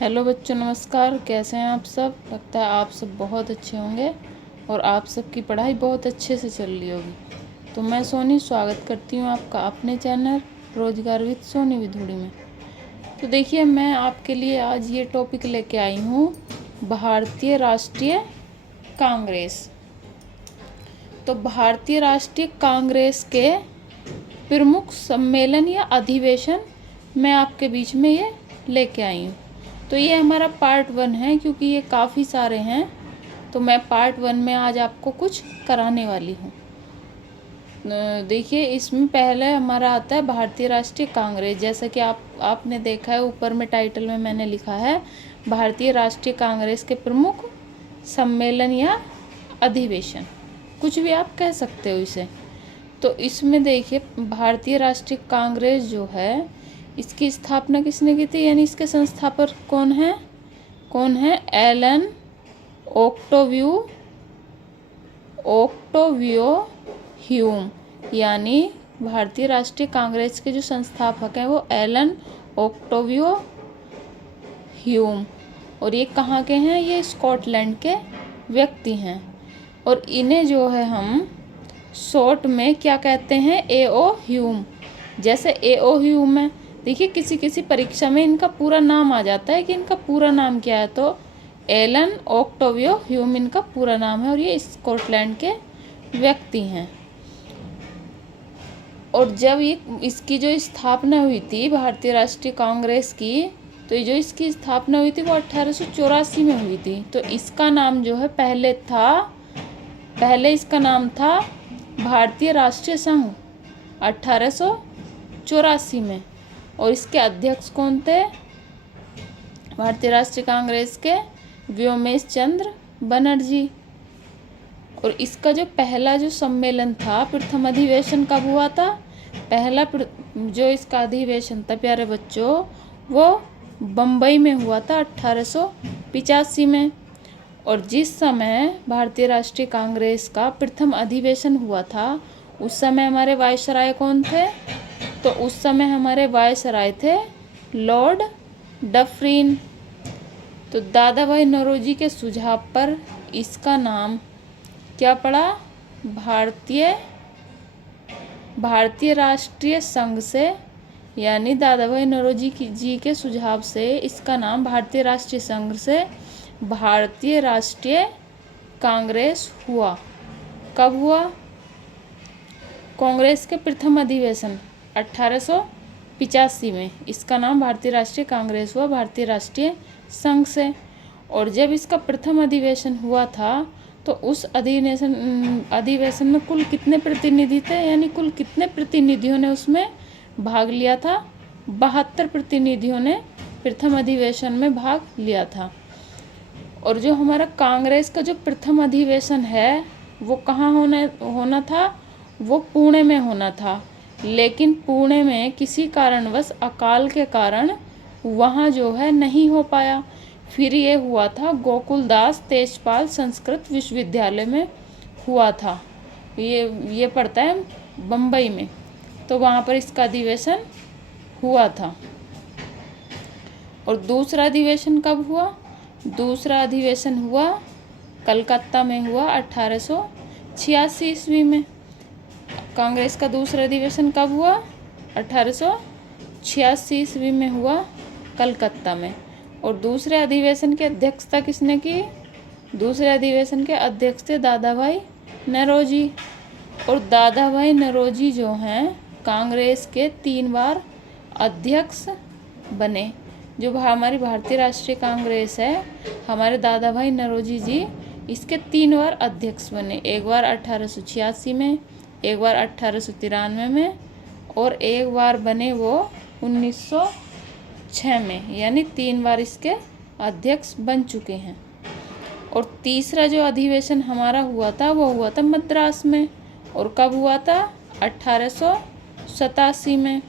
Hello बच्चों, नमस्कार। कैसे हैं आप सब? लगता है आप सब बहुत अच्छे होंगे और आप सबकी पढ़ाई बहुत अच्छे से चल रही होगी। तो मैं सोनी स्वागत करती हूँ आपका अपने चैनल रोजगार विद सोनी विधुड़ी में। तो देखिए, मैं आपके लिए आज ये टॉपिक लेके आई हूँ, भारतीय राष्ट्रीय कांग्रेस। तो भारतीय राष्ट्रीय कांग्रेस के प्रमुख सम्मेलन या अधिवेशन मैं आपके बीच में ये लेके आई हूँ। तो ये हमारा पार्ट 1 है, क्योंकि ये काफ़ी सारे हैं। तो मैं पार्ट 1 में आज आपको कुछ कराने वाली हूँ। देखिए, इसमें पहले हमारा आता है भारतीय राष्ट्रीय कांग्रेस। जैसा कि आपने देखा है, ऊपर में टाइटल में मैंने लिखा है भारतीय राष्ट्रीय कांग्रेस के प्रमुख सम्मेलन या अधिवेशन, कुछ भी आप कह सकते हो इसे। तो इसमें देखिए, भारतीय राष्ट्रीय कांग्रेस जो है, इसकी स्थापना किसने की थी, यानी इसके संस्थापक कौन है? Allan Octavian Hume. यानी भारतीय राष्ट्रीय कांग्रेस के जो संस्थापक हैं वो एलन ओक्टावियो ह्यूम, और ये कहाँ के हैं? ये स्कॉटलैंड के व्यक्ति हैं। और इन्हें जो है हम शॉर्ट में क्या कहते हैं? एओ ह्यूम। जैसे एओ ह्यूम है, देखिए किसी किसी परीक्षा में इनका पूरा नाम आ जाता है कि इनका पूरा नाम क्या है। तो एलन ओक्टावियो ह्यूम इनका पूरा नाम है और ये स्कॉटलैंड के व्यक्ति हैं। और जब ये इसकी जो स्थापना हुई थी भारतीय राष्ट्रीय कांग्रेस की, तो ये जो इसकी स्थापना हुई थी वो 1884 में हुई थी। तो इसका नाम जो है पहले इसका नाम था भारतीय राष्ट्रीय संघ 1884 में। और इसके अध्यक्ष कौन थे? भारतीय राष्ट्रीय कांग्रेस के व्योमेश चंद्र बनर्जी। और इसका जो पहला जो सम्मेलन था, प्रथम अधिवेशन कब हुआ था? पहला जो इसका अधिवेशन था प्यारे बच्चों, वो बम्बई में हुआ था 1885 में। और जिस समय भारतीय राष्ट्रीय कांग्रेस का प्रथम अधिवेशन हुआ था, उस समय हमारे वायसराय कौन थे? तो उस समय हमारे वायसराय थे लॉर्ड डफरिन। तो दादा भाई नौरोजी के सुझाव पर इसका नाम क्या पड़ा? भारतीय राष्ट्रीय संघ से, यानी दादा भाई नौरोजी जी के सुझाव से इसका नाम भारतीय राष्ट्रीय संघ से भारतीय राष्ट्रीय कांग्रेस हुआ। कब हुआ? कांग्रेस के प्रथम अधिवेशन 1885 में इसका नाम भारतीय राष्ट्रीय कांग्रेस हुआ भारतीय राष्ट्रीय संघ से। और जब इसका प्रथम अधिवेशन हुआ था, तो उस अधिवेशन में कुल कितने प्रतिनिधि थे, यानी कुल कितने प्रतिनिधियों ने उसमें भाग लिया था? 72 प्रतिनिधियों ने प्रथम अधिवेशन में भाग लिया था। और जो हमारा कांग्रेस का जो प्रथम अधिवेशन है वो कहाँ होना था? वो पुणे में होना था। लेकिन पुणे में किसी कारणवश, अकाल के कारण, वहाँ जो है नहीं हो पाया। फिर ये हुआ था गोकुलदास तेजपाल संस्कृत विश्वविद्यालय में हुआ था। ये पड़ता है बम्बई में। तो वहाँ पर इसका अधिवेशन हुआ था। और दूसरा अधिवेशन कब हुआ? दूसरा अधिवेशन हुआ कलकत्ता में हुआ 1886 ईस्वी में। कांग्रेस का दूसरा अधिवेशन कब हुआ? 1886 ईस्वी में हुआ कलकत्ता में। और दूसरे अधिवेशन की अध्यक्षता किसने की? दूसरे अधिवेशन के अध्यक्ष थे दादा भाई नौरोजी। और दादा भाई नौरोजी जो हैं, कांग्रेस के 3 बार अध्यक्ष बने। जो हमारी भारतीय राष्ट्रीय कांग्रेस है, हमारे दादा भाई नौरोजी जी इसके 3 बार अध्यक्ष बने। एक बार 1886 में, एक बार 1893 में, और एक बार बने वो 1906 में। यानी 3 बार इसके अध्यक्ष बन चुके हैं। और तीसरा जो अधिवेशन हमारा हुआ था वो हुआ था मद्रास में। और कब हुआ था? 1887 में।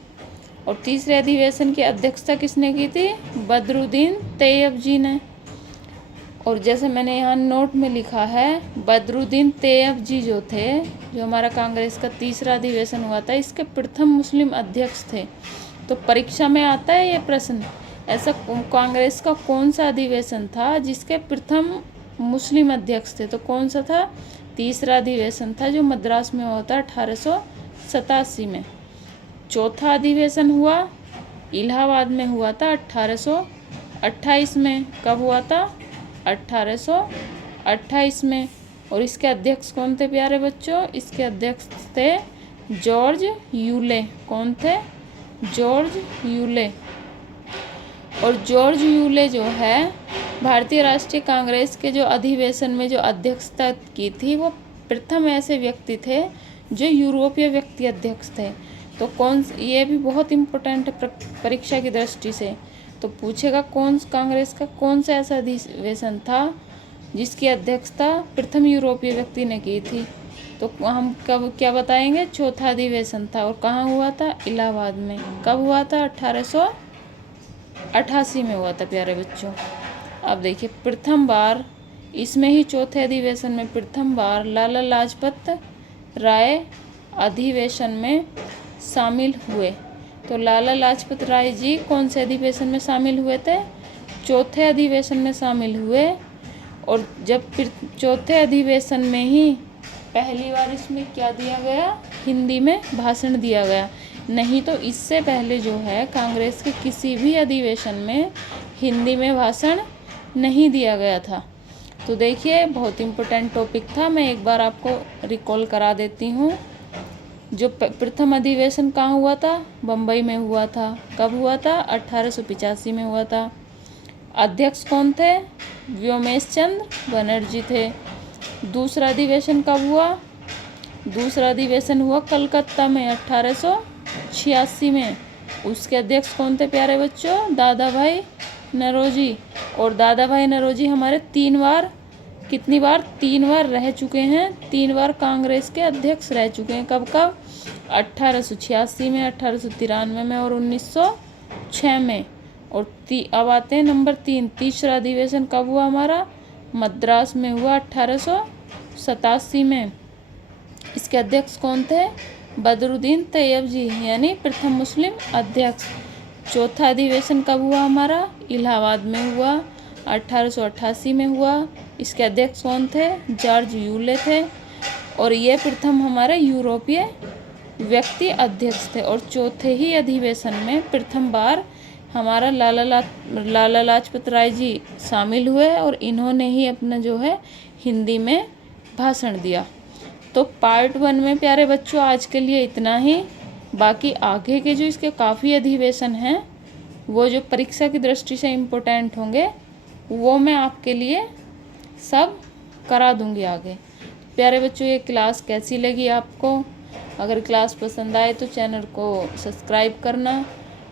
और तीसरे अधिवेशन की अध्यक्षता किसने की थी? बदरुद्दीन तैयब जी ने। और जैसे मैंने यहाँ नोट में लिखा है, बदरुद्दीन तैयब जी जो थे, जो हमारा कांग्रेस का तीसरा अधिवेशन हुआ था, इसके प्रथम मुस्लिम अध्यक्ष थे। तो परीक्षा में आता है ये प्रश्न ऐसा कांग्रेस का कौन सा अधिवेशन था जिसके प्रथम मुस्लिम अध्यक्ष थे? तो कौन सा था? तीसरा अधिवेशन था जो मद्रास में हुआ था 1887 में। चौथा अधिवेशन हुआ इलाहाबाद में हुआ था 1828 में। कब हुआ था? 1828 में। और इसके अध्यक्ष कौन थे प्यारे बच्चों? इसके अध्यक्ष थे जॉर्ज यूले। कौन थे? George Yule. और जॉर्ज यूले जो है भारतीय राष्ट्रीय कांग्रेस के जो अधिवेशन में जो अध्यक्षता की थी, वो प्रथम ऐसे व्यक्ति थे जो यूरोपीय व्यक्ति अध्यक्ष थे। तो ये भी बहुत इम्पोर्टेंट है परीक्षा की दृष्टि से। तो पूछेगा कांग्रेस का कौन सा ऐसा अधिवेशन था जिसकी अध्यक्षता प्रथम यूरोपीय व्यक्ति ने की थी? तो हम कब क्या बताएंगे? चौथा अधिवेशन था। और कहाँ हुआ था? इलाहाबाद में। कब हुआ था? 1888 में हुआ था प्यारे बच्चों। अब देखिए, प्रथम बार इसमें ही चौथे अधिवेशन में प्रथम बार लाला लाजपत राय अधिवेशन में शामिल हुए। तो लाला लाजपत राय जी कौन से अधिवेशन में शामिल हुए थे? चौथे अधिवेशन में शामिल हुए। और जब चौथे अधिवेशन में ही पहली बार इसमें क्या दिया गया? हिंदी में भाषण दिया गया। नहीं तो इससे पहले जो है कांग्रेस के किसी भी अधिवेशन में हिंदी में भाषण नहीं दिया गया था। तो देखिए, बहुत इम्पोर्टेंट टॉपिक था। मैं एक बार आपको रिकॉल करा देती हूँ। जो प्रथम अधिवेशन कहाँ हुआ था? बम्बई में हुआ था। कब हुआ था? 1885 में हुआ था। अध्यक्ष कौन थे? व्योमेश चंद्र बनर्जी थे। दूसरा अधिवेशन कब हुआ? दूसरा अधिवेशन हुआ कलकत्ता में 1886 में। उसके अध्यक्ष कौन थे प्यारे बच्चों? दादा भाई नौरोजी। और दादा भाई नौरोजी हमारे तीन बार रह चुके हैं। 3 बार कांग्रेस के अध्यक्ष रह चुके हैं। कब कब? 1886 में, 1893 में और 1906 में। और अब आते हैं नंबर 3। तीसरा अधिवेशन कब हुआ हमारा? मद्रास में हुआ 1887 में। इसके अध्यक्ष कौन थे? बदरुद्दीन तैयब जी, यानी प्रथम मुस्लिम अध्यक्ष। चौथा अधिवेशन कब हुआ हमारा? इलाहाबाद में हुआ, 1888 में हुआ। इसके अध्यक्ष कौन थे? जॉर्ज यूले थे। और ये प्रथम हमारे यूरोपीय व्यक्ति अध्यक्ष थे। और चौथे ही अधिवेशन में प्रथम बार हमारा लाला लाजपत राय जी शामिल हुए और इन्होंने ही अपना जो है हिंदी में भाषण दिया। तो पार्ट 1 में प्यारे बच्चों आज के लिए इतना ही। बाकी आगे के जो इसके काफ़ी अधिवेशन हैं, वो जो परीक्षा की दृष्टि से इम्पोर्टेंट होंगे, वो मैं आपके लिए सब करा दूंगी आगे। प्यारे बच्चों, ये क्लास कैसी लगी आपको? अगर क्लास पसंद आए तो चैनल को सब्सक्राइब करना,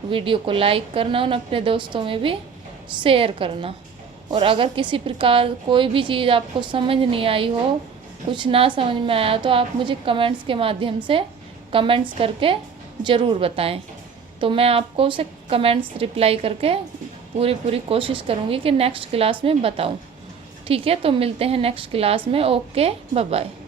वीडियो को लाइक करना और अपने दोस्तों में भी शेयर करना। और अगर किसी प्रकार कोई भी चीज़ आपको समझ नहीं आई हो, कुछ ना समझ में आया, तो आप मुझे कमेंट्स के माध्यम से कमेंट्स करके ज़रूर बताएं। तो मैं आपको उसे कमेंट्स रिप्लाई करके पूरी कोशिश करूँगी कि नेक्स्ट क्लास में बताऊँ। ठीक है, तो मिलते हैं नेक्स्ट क्लास में। Okay, bye bye.